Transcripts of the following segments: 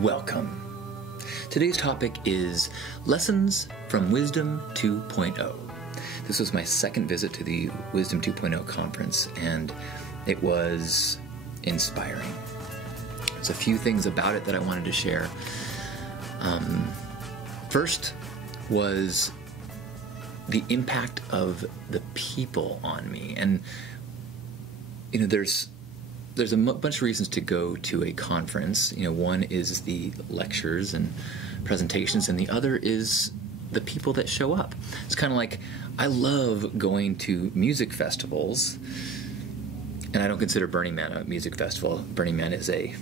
welcome. Today's topic is Lessons from Wisdom 2.0. This was my second visit to the Wisdom 2.0 conference, and it was inspiring. There's a few things about it that I wanted to share. First was the impact of the people on me. And, you know, there's a bunch of reasons to go to a conference. You know, one is the lectures and presentations, and the other is the people that show up. It's kind of like, I love going to music festivals, and I don't consider Burning Man a music festival. Burning Man is a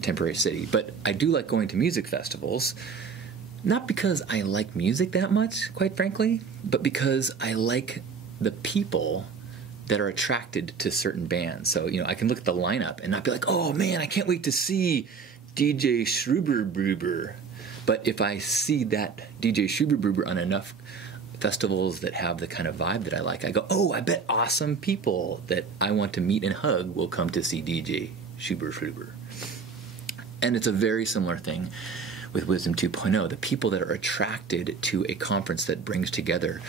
temporary city, but I do like going to music festivals, not because I like music that much, quite frankly, but because I like the people that are attracted to certain bands. So, you know, I can look at the lineup and not be like, oh man, I can't wait to see DJ Schruber-Bruber. But if I see that DJ Schruber-Bruber on enough festivals that have the kind of vibe that I like, I go, oh, I bet awesome people that I want to meet and hug will come to see DJ Schruber-Bruber. And it's a very similar thing with Wisdom 2.0. The people that are attracted to a conference that brings together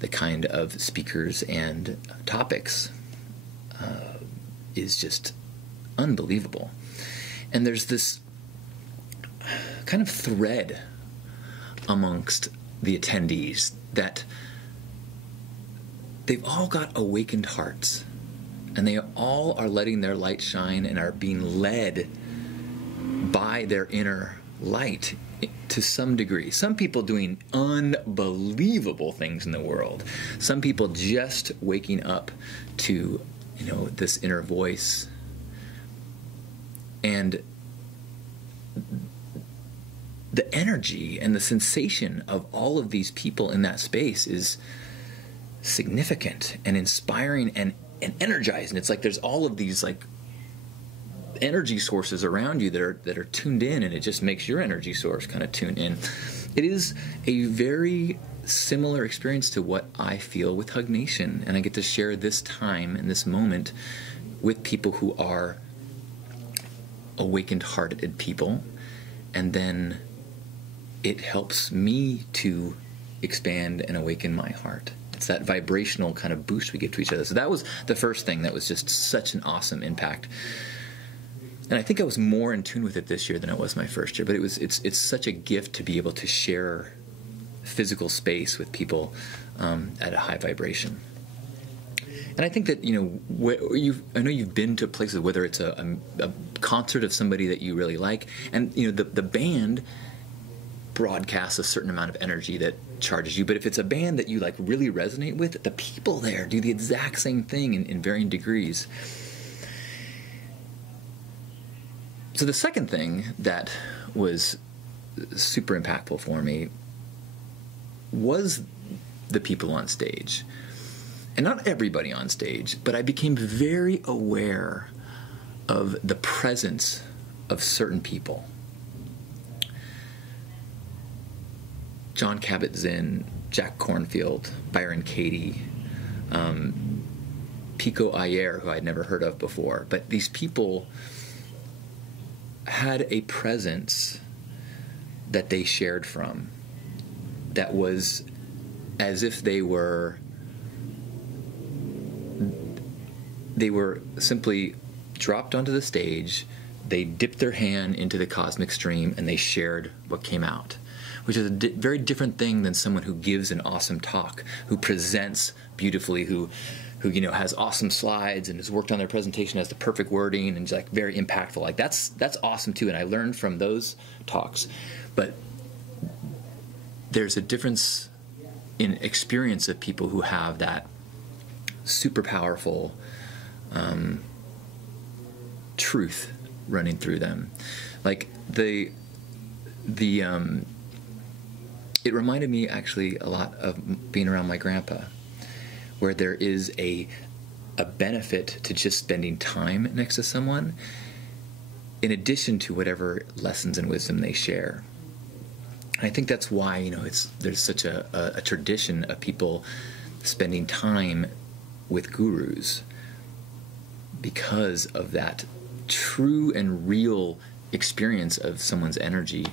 the kind of speakers and topics is just unbelievable. And there's this kind of thread amongst the attendees that they've all got awakened hearts, and they all are letting their light shine and are being led by their inner light to some degree. Some people doing unbelievable things in the world. Some people just waking up to, you know, this inner voice. And the energy and the sensation of all of these people in that space is significant and inspiring and energizing. It's like there's all of these like energy sources around you that are tuned in, and it just makes your energy source kind of tune in. It is a very similar experience to what I feel with Hug Nation, and I get to share this time and this moment with people who are awakened-hearted people, and then it helps me to expand and awaken my heart. It's that vibrational kind of boost we give to each other. So that was the first thing that was just such an awesome impact. And I think I was more in tune with it this year than it was my first year. But it's such a gift to be able to share physical space with people at a high vibration. And I think that, you know, I know you've been to places, whether it's a concert of somebody that you really like, and you know the band broadcasts a certain amount of energy that charges you. But if it's a band that you like really resonate with, the people there do the exact same thing in varying degrees. So the second thing that was super impactful for me was the people on stage. And not everybody on stage, but I became very aware of the presence of certain people. John Kabat-Zinn, Jack Kornfield, Byron Katie, Pico Iyer, who I'd never heard of before. But these people had a presence that they shared from that was as if they were simply dropped onto the stage, they dipped their hand into the cosmic stream, and they shared what came out, which is a very different thing than someone who gives an awesome talk, who presents beautifully, who you know has awesome slides and has worked on their presentation, has the perfect wording, and is like very impactful. Like that's awesome too, and I learned from those talks. But there's a difference in experience of people who have that super powerful truth running through them. Like it reminded me actually a lot of being around my grandpa, where there is a benefit to just spending time next to someone in addition to whatever lessons and wisdom they share. And I think that's why, you know, there's such a tradition of people spending time with gurus, because of that true and real experience of someone's energy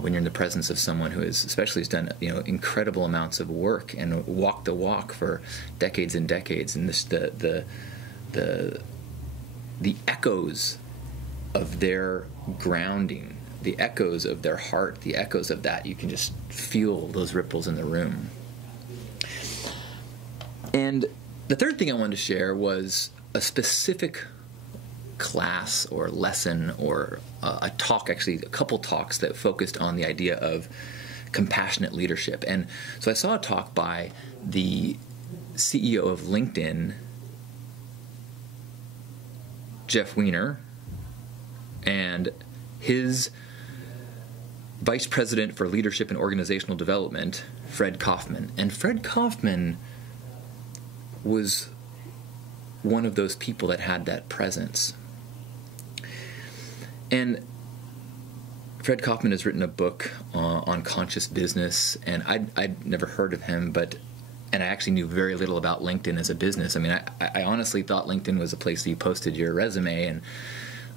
when you're in the presence of someone who has done incredible amounts of work and walked the walk for decades and decades, and the echoes of their grounding, the echoes of their heart, the echoes of that, you can just feel those ripples in the room. And the third thing I wanted to share was a specific class or lesson or a talk, actually a couple talks that focused on the idea of compassionate leadership. And so I saw a talk by the CEO of LinkedIn, Jeff Weiner, and his Vice President for Leadership and Organizational Development, Fred Kofman. And Fred Kofman was one of those people that had that presence. And Fred Kofman has written a book on conscious business, and I'd never heard of him, and I actually knew very little about LinkedIn as a business. I mean, I honestly thought LinkedIn was a place that you posted your resume,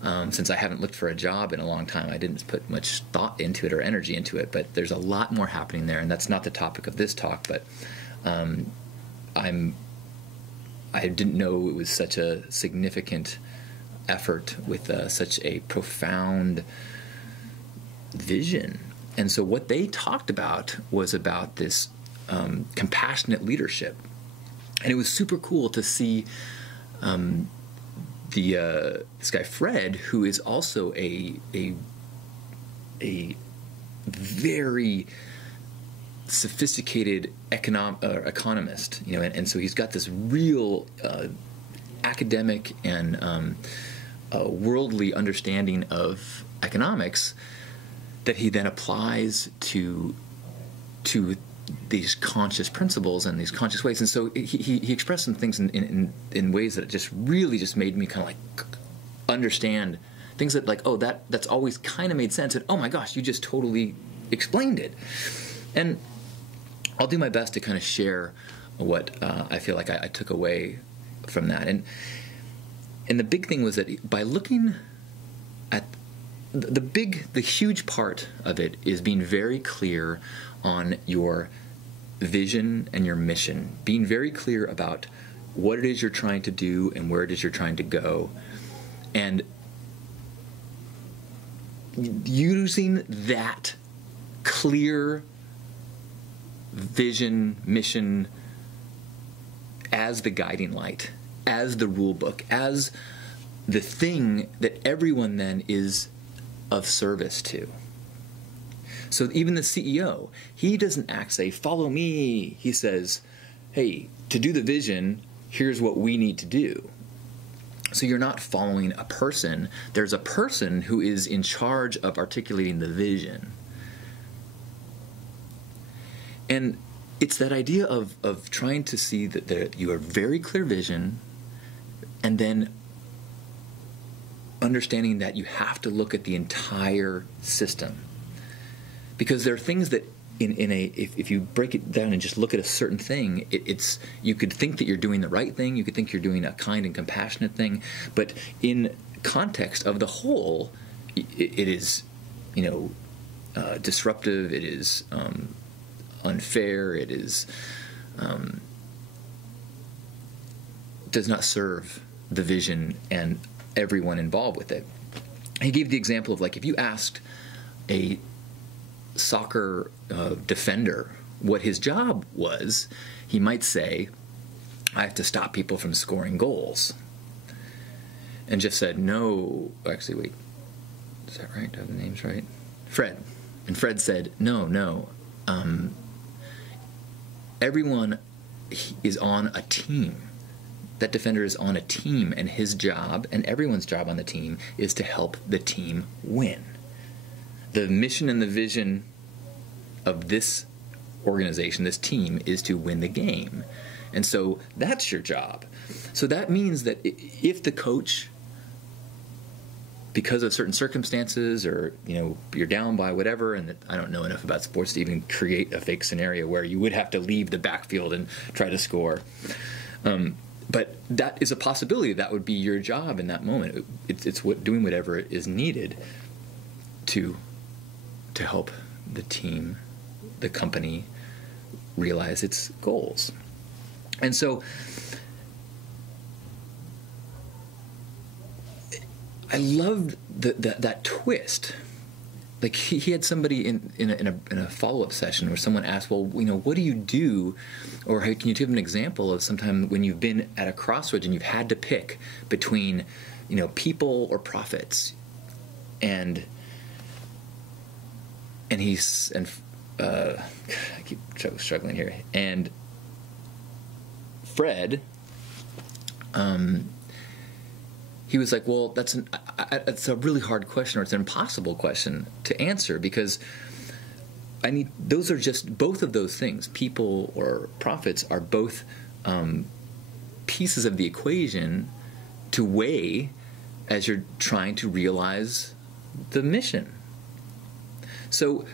and since I haven't looked for a job in a long time, I didn't put much thought into it or energy into it, but there's a lot more happening there, and that's not the topic of this talk, but I didn't know it was such a significant effort with such a profound vision. And so what they talked about was about this compassionate leadership. And it was super cool to see this guy Fred, who is also a very sophisticated economist, and so he's got this real academic and worldly understanding of economics that he then applies to these conscious principles and these conscious ways. And so he expressed some things in ways that just really just made me kind of like understand things that that's always kind of made sense, and oh my gosh, you just totally explained it. And I'll do my best to kind of share what I feel like I took away from that. And the big thing was that by looking at the huge part of it is being very clear on your vision and your mission, being very clear about what it is you're trying to do and where it is you're trying to go, and using that clear vision, mission as the guiding light, as the rule book, as the thing that everyone then is of service to. So even the CEO, he doesn't say, follow me. He says, hey, to do the vision, here's what we need to do. So you're not following a person. There's a person who is in charge of articulating the vision. And it's that idea of trying to see that you have very clear vision, and then understanding that you have to look at the entire system. Because there are things that if you break it down and just look at a certain thing, you could think that you're doing the right thing, you could think you're doing a kind and compassionate thing, but in context of the whole, it is disruptive, it is unfair, it is does not serve the vision and everyone involved with it. He gave the example of, like, if you asked a soccer defender what his job was, he might say, I have to stop people from scoring goals. And Jeff said, no, actually, wait, is that right? Do I have the names right? Fred. And Fred said, no, everyone is on a team. That defender is on a team, and his job, and everyone's job on the team, is to help the team win. The mission and the vision of this organization, this team, is to win the game. And so that's your job. So that means that if the coach, because of certain circumstances, or you're down by whatever, and I don't know enough about sports to even create a fake scenario where you would have to leave the backfield and try to score. But that is a possibility. That would be your job in that moment. It's doing whatever is needed. to help the team, the company, realize its goals. And so I loved that twist. Like he had somebody in a follow-up session where someone asked, well, what do you do, or can you give an example of sometime when you've been at a crossroads and you've had to pick between, people or profits, and I keep struggling here, and Fred, he was like, well, that's a really hard question, or it's an impossible question to answer, because those are just, both of those things, people or profits, are both pieces of the equation to weigh as you're trying to realize the mission. So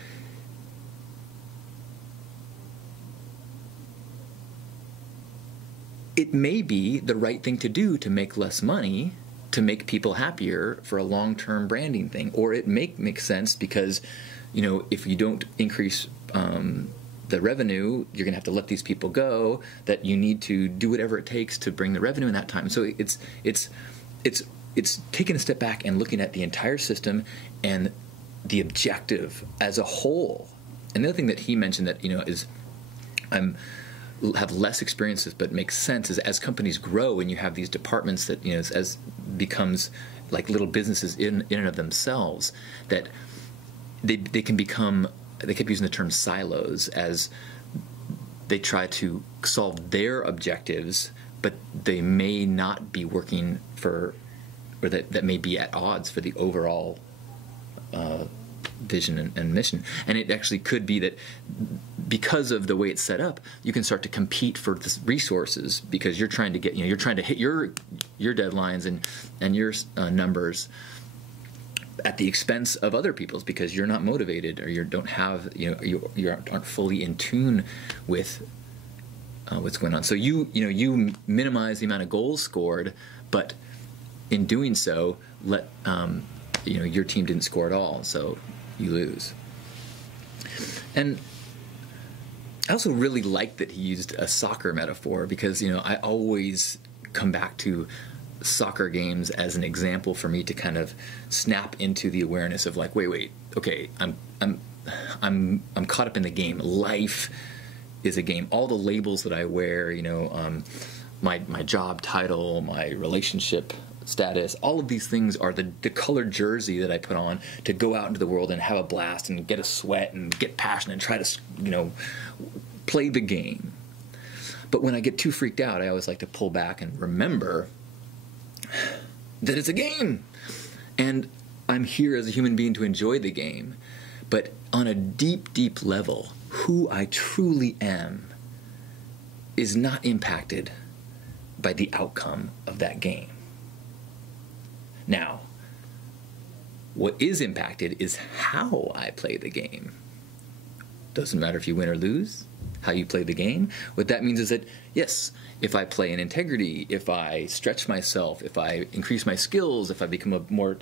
it may be the right thing to do to make less money, to make people happier for a long-term branding thing. Or it makes sense because, if you don't increase the revenue, you're going to have to let these people go, that you need to do whatever it takes to bring the revenue in that time. So it's taking a step back and looking at the entire system and the objective as a whole. And the other thing that he mentioned that, is have less experiences but makes sense is, as companies grow and you have these departments that, as becomes like little businesses in and of themselves, that they can become, they kept using the term silos, as they try to solve their objectives, but they may not be working for, or that may be at odds for the overall vision and mission. And it actually could be that because of the way it's set up, you can start to compete for the resources, because you're trying to get, you're trying to hit your deadlines and your numbers at the expense of other people's, because you're not motivated, or you don't have, you aren't fully in tune with what's going on. So you minimize the amount of goals scored, but in doing so, your team didn't score at all, so you lose. And I also really like that he used a soccer metaphor, because I always come back to soccer games as an example for me to kind of snap into the awareness of like, wait, okay, I'm caught up in the game. Life is a game. All the labels that I wear, my job title, my relationship status, all of these things are the colored jersey that I put on to go out into the world and have a blast and get a sweat and get passionate and try to, play the game. But when I get too freaked out, I always like to pull back and remember that it's a game. And I'm here as a human being to enjoy the game. But on a deep, deep level, who I truly am is not impacted by the outcome of that game. Now, what is impacted is how I play the game. Doesn't matter if you win or lose, how you play the game. What that means is that, yes, if I play in integrity, if I stretch myself, if I increase my skills, if I become a more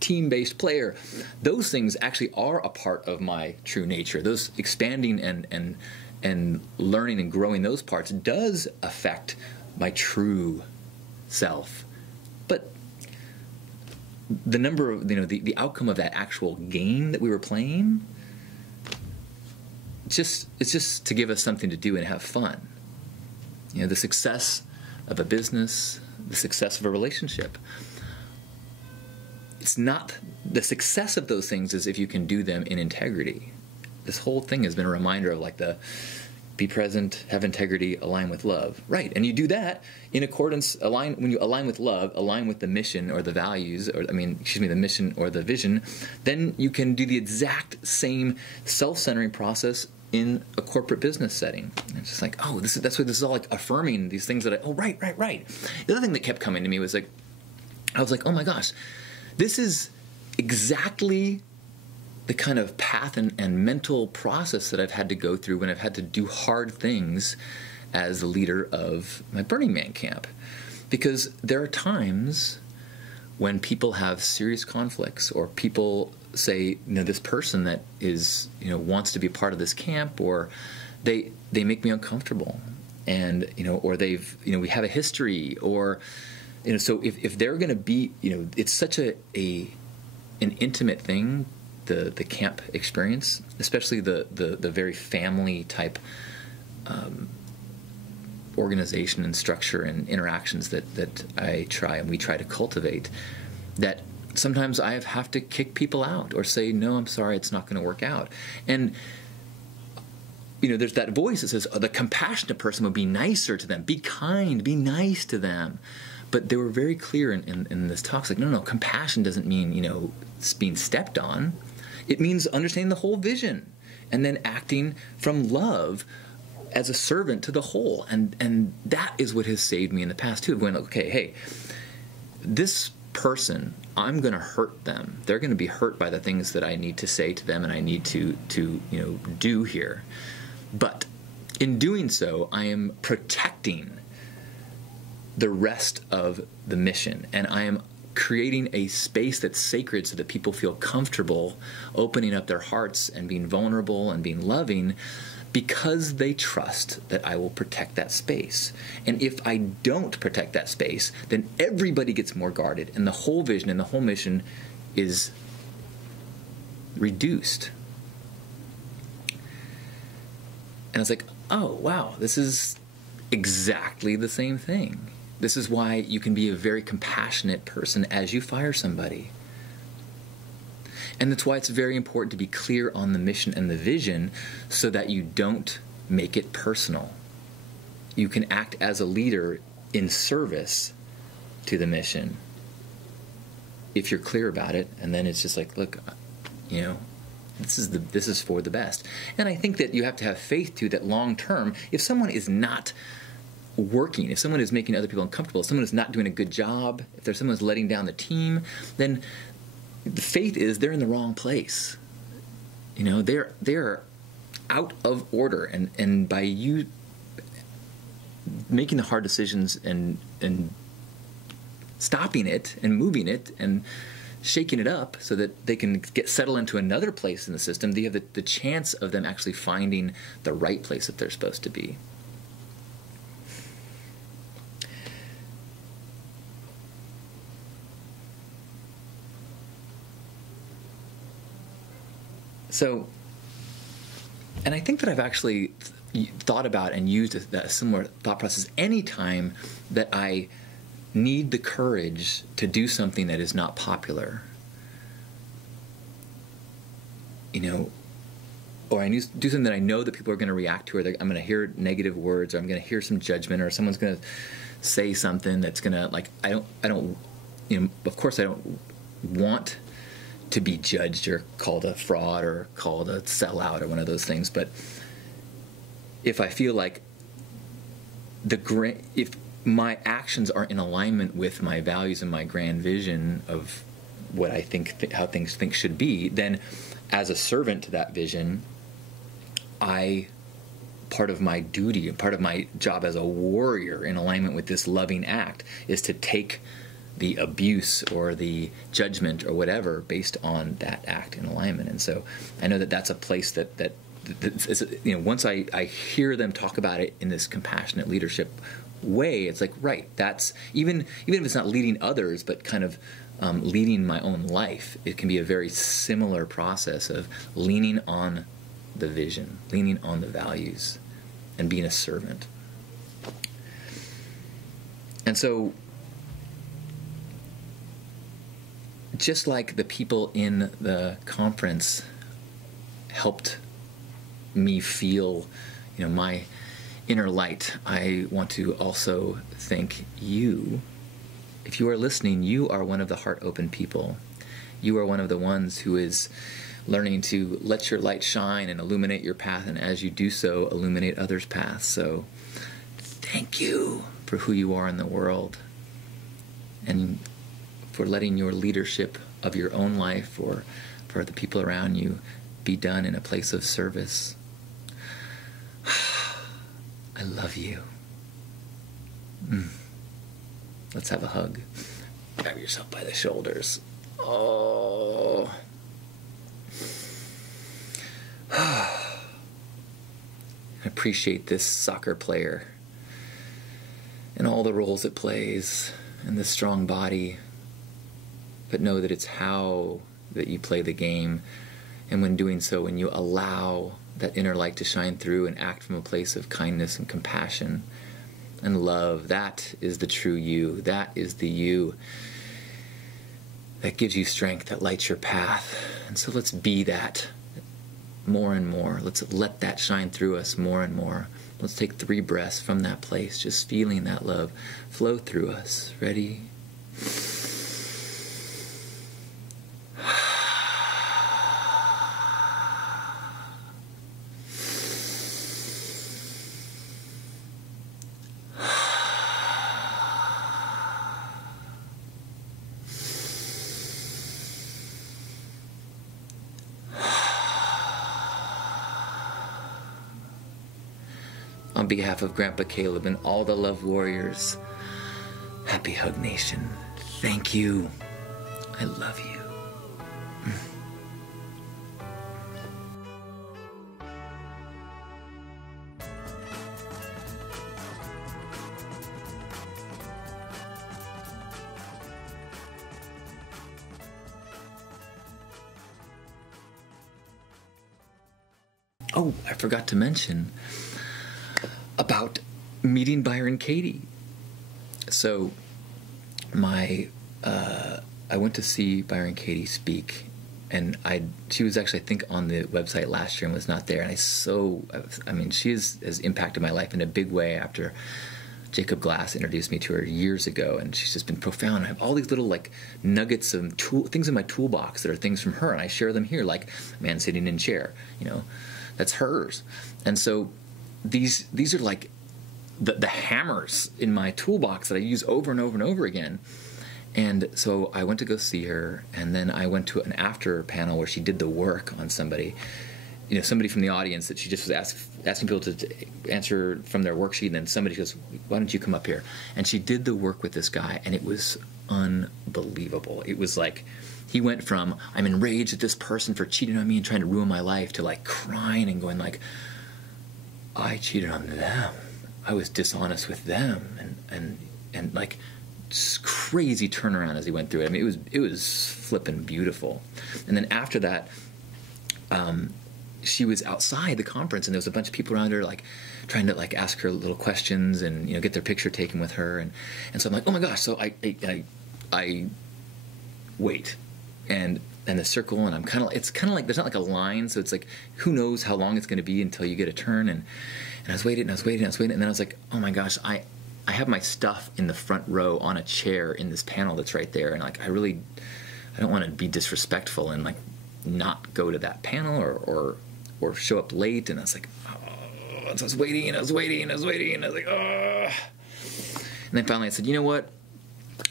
team-based player, those things actually are a part of my true nature. Those expanding and learning and growing those parts does affect my true self. But the number of, the outcome of that actual game that we were playing, it's just to give us something to do and have fun. The success of a business, the success of a relationship. It's not, the success of those things is if you can do them in integrity. This whole thing has been a reminder of like the be present, have integrity, align with love. Right, and you do that in accordance, when you align with love, align with the mission or the values, or the mission or the vision, then you can do the exact same self-centering process in a corporate business setting. And it's just like, oh, that's what this is all like, affirming these things that right. The other thing that kept coming to me was like, I was like, oh my gosh, this is exactly the kind of path and mental process that I've had to go through when I've had to do hard things as the leader of my Burning Man camp. Because there are times when people have serious conflicts, or people say, this person that is, wants to be part of this camp, or they make me uncomfortable, and or they've, we have a history, or so if they're going to be, it's such an intimate thing, the camp experience, especially the very family type organization and structure and interactions that we try to cultivate, that sometimes I have to kick people out or say, no, I'm sorry, it's not going to work out. And there's that voice that says, the compassionate person would be nicer to them, be kind, be nice to them. But they were very clear in this talk. It's like, no, compassion doesn't mean, being stepped on. It means understanding the whole vision and then acting from love as a servant to the whole. And that is what has saved me in the past, too. Of going, okay, hey, this person, I'm going to hurt them. They're going to be hurt by the things that I need to say to them and I need to do here. But in doing so, I am protecting the rest of the mission, and I am creating a space that's sacred so that people feel comfortable opening up their hearts and being vulnerable and being loving, because they trust that I will protect that space. And if I don't protect that space, then everybody gets more guarded, and the whole vision and the whole mission is reduced. And I was like, oh, wow, this is exactly the same thing. This is why you can be a very compassionate person as you fire somebody. And that's why it's very important to be clear on the mission and the vision so that you don't make it personal. You can act as a leader in service to the mission if you're clear about it, and then it's just like, look, this is for the best. And I think that you have to have faith too that long term, if someone is not working, if someone is making other people uncomfortable, if someone is not doing a good job, if there's someone who's letting down the team, then the faith is they're in the wrong place. They're out of order, and by you making the hard decisions and stopping it and moving it and shaking it up so that they can get settled into another place in the system, they have the chance of them actually finding the right place that they're supposed to be. So, and I think that I've actually thought about and used a similar thought process anytime that I need the courage to do something that is not popular. Or I need to do something that I know that people are going to react to, or I'm going to hear negative words, or I'm going to hear some judgment, or someone's going to say something that's going to, of course I don't want to be judged or called a fraud or called a sellout or one of those things. But if I feel like if my actions are in alignment with my values and my grand vision of what I think, how things should be, then as a servant to that vision, part of my duty and part of my job as a warrior in alignment with this loving act is to take the abuse or the judgment or whatever based on that act in alignment. And so I know that that's a place that is, once I hear them talk about it in this compassionate leadership way, it's like, right, that's even if it's not leading others, but kind of leading my own life, it can be a very similar process of leaning on the vision, leaning on the values, and being a servant. And so, just like the people in the conference helped me feel, my inner light, I want to also thank you. If you are listening, you are one of the heart-open people. You are one of the ones who is learning to let your light shine and illuminate your path, and as you do so, illuminate others' paths. So thank you for who you are in the world, and for letting your leadership of your own life or for the people around you be done in a place of service. I love you. Let's have a hug. grab yourself by the shoulders. Oh. Appreciate this soccer player and all the roles it plays and the strong body, but know that it's how that you play the game, and when doing so, when you allow that inner light to shine through and act from a place of kindness and compassion and love, that is the true you. That is the you that gives you strength, that lights your path. And so let's be that more and more. Let's let that shine through us more and more. Let's take 3 breaths from that place, just feeling that love flow through us. Ready? On behalf of Grandpa Caleb and all the Love Warriors, happy Hug Nation. Thank you. I love you. Oh, I forgot to mention about meeting Byron Katie. So I went to see Byron Katie speak, and she was actually, I think, on the website last year and was not there. And she has impacted my life in a big way after Jacob Glass introduced me to her years ago, and she's just been profound. I have all these little like nuggets of things in my toolbox that are things from her, and I share them here, like man sitting in chair, that's hers. And so these are like the hammers in my toolbox that I use over and over and over again. And so I went to go see her, and then I went to an after panel where she did the work on somebody, somebody from the audience that she just was asking people to answer from their worksheet, and then somebody goes, why don't you come up here? And she did the work with this guy, and it was unbelievable. It was like, he went from, I'm enraged at this person for cheating on me and trying to ruin my life, to like crying and going like, I cheated on them. I was dishonest with them, and like crazy turnaround as he went through it. I mean, it was flippin' beautiful. And then after that, she was outside the conference, and there was a bunch of people around her, like trying to like ask her little questions and get their picture taken with her. And so I'm like, oh my gosh! So I wait, and the circle, and it's kind of like there's not like a line, so it's like who knows how long it's going to be until you get a turn. And I was waiting, and then I was like, oh my gosh, I have my stuff in the front row on a chair in this panel that's right there, and like I don't want to be disrespectful and like not go to that panel or show up late. And I was like, oh, so I was waiting, and I was like, oh. And then finally I said, you know what,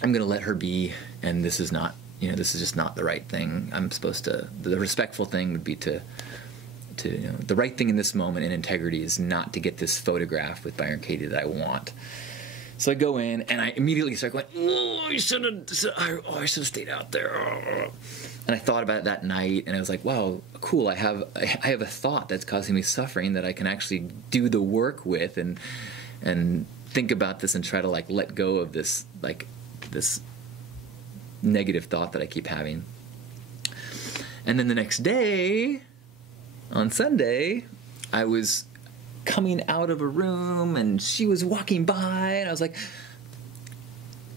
I'm going to let her be, and this is not, this is just not the right thing. I'm supposed to, the respectful thing would be to the right thing in this moment in integrity is not to get this photograph with Byron Katie that I want. So I go in, and I immediately start going, oh, I should have stayed out there. Oh. And I thought about it that night, and I was like, wow, cool. I have a thought that's causing me suffering that I can actually do the work with, and think about this and try to like let go of this negative thought that I keep having. And then the next day, on Sunday, I was coming out of a room, and she was walking by, and I was like,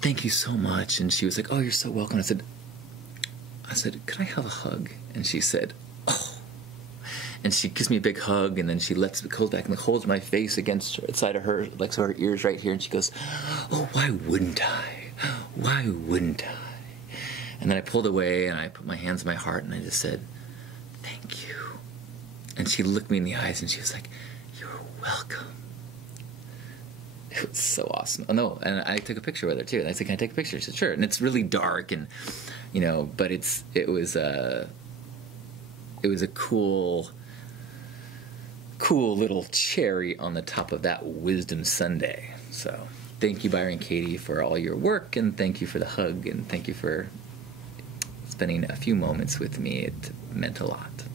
thank you so much. And she was like, oh, you're so welcome. I said, could I have a hug? And she said, oh. And she gives me a big hug, and then she goes back and holds my face against her, side of her, like so her ears right here, and she goes, oh, why wouldn't I? Why wouldn't I? And then I pulled away, and I put my hands on my heart, and I just said, thank you. And she looked me in the eyes, and she was like, you're welcome. It was so awesome. Oh, no, and I took a picture with her, too. And I said, can I take a picture? She said, sure. And it's really dark, and, but it was a cool little cherry on the top of that Wisdom Sunday. So thank you, Byron and Katie, for all your work, and thank you for the hug, and thank you for spending a few moments with me. It meant a lot.